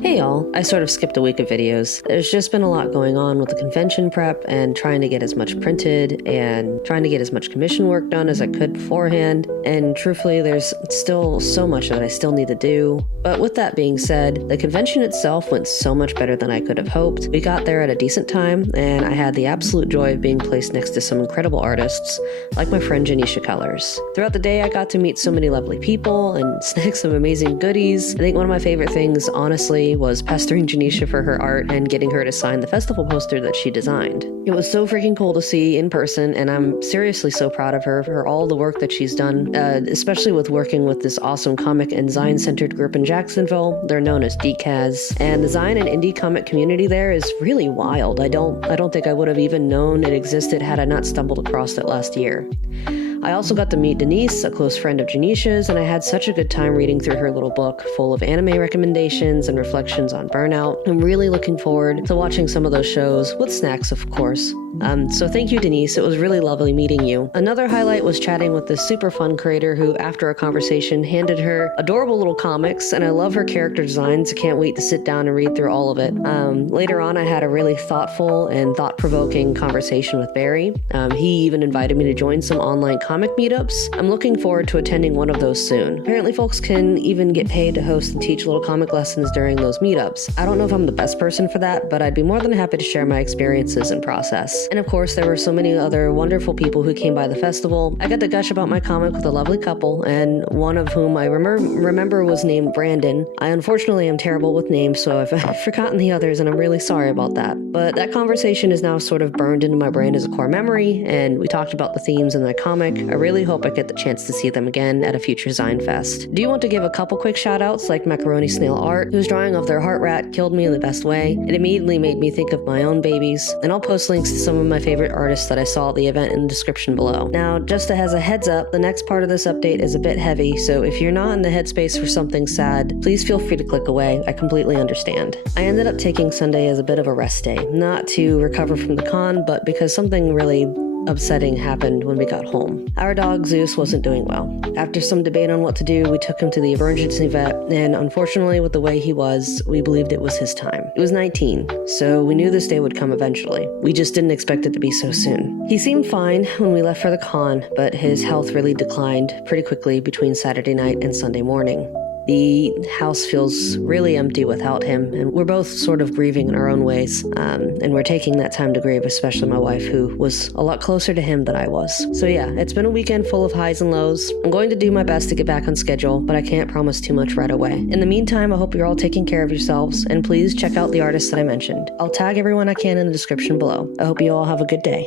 Hey y'all, I sort of skipped a week of videos. There's just been a lot going on with the convention prep and trying to get as much printed and trying to get as much commission work done as I could beforehand, and truthfully there's still so much that I still need to do. But with that being said, the convention itself went so much better than I could have hoped. We got there at a decent time, and I had the absolute joy of being placed next to some incredible artists, like my friend Janisha Colors. Throughout the day I got to meet so many lovely people and snag some amazing goodies. I think one of my favorite things, honestly, was pestering Janisha for her art and getting her to sign the festival poster that she designed. It was so freaking cool to see in person, and I'm seriously so proud of her for all the work that she's done, especially with working with this awesome comic and Zion-centered group in Jacksonville. They're known as DCAZ, and the Zion and indie comic community there is really wild. I don't think I would have even known it existed had I not stumbled across it last year. I also got to meet Denise, a close friend of Janisha's, and I had such a good time reading through her little book full of anime recommendations and reflections on burnout. I'm really looking forward to watching some of those shows, with snacks of course. So thank you, Denise. It was really lovely meeting you. Another highlight was chatting with this super fun creator who, after a conversation, handed her adorable little comics, and I love her character designs. I can't wait to sit down and read through all of it. Later on, I had a really thoughtful and thought-provoking conversation with Barry. He even invited me to join some online comic meetups. I'm looking forward to attending one of those soon. Apparently folks can even get paid to host and teach little comic lessons during those meetups. I don't know if I'm the best person for that, but I'd be more than happy to share my experiences and process. And of course, there were so many other wonderful people who came by the festival. I got to gush about my comic with a lovely couple, and one of whom I remember was named Brandon. I unfortunately am terrible with names, so I've forgotten the others, and I'm really sorry about that. But that conversation is now sort of burned into my brain as a core memory, and we talked about the themes in my comic. I really hope I get the chance to see them again at a future Zine Fest. Do you want to give a couple quick shout-outs, like Macaronisnailart, whose drawing of their heart rat killed me in the best way. It immediately made me think of my own babies, and I'll post links to some of my favorite artists that I saw at the event in the description below. Now, just as a heads up, the next part of this update is a bit heavy, so if you're not in the headspace for something sad, please feel free to click away. I completely understand. I ended up taking Sunday as a bit of a rest day, not to recover from the con, but because something really upsetting happened when we got home. Our dog Zeus wasn't doing well. After some debate on what to do, we took him to the emergency vet, and unfortunately with the way he was, we believed it was his time. He was 19, so we knew this day would come eventually. We just didn't expect it to be so soon. He seemed fine when we left for the con, but his health really declined pretty quickly between Saturday night and Sunday morning. The house feels really empty without him, and we're both sort of grieving in our own ways, and we're taking that time to grieve, especially my wife, who was a lot closer to him than I was. So yeah, it's been a weekend full of highs and lows. I'm going to do my best to get back on schedule, but I can't promise too much right away. In the meantime, I hope you're all taking care of yourselves, and please check out the artists that I mentioned. I'll tag everyone I can in the description below. I hope you all have a good day.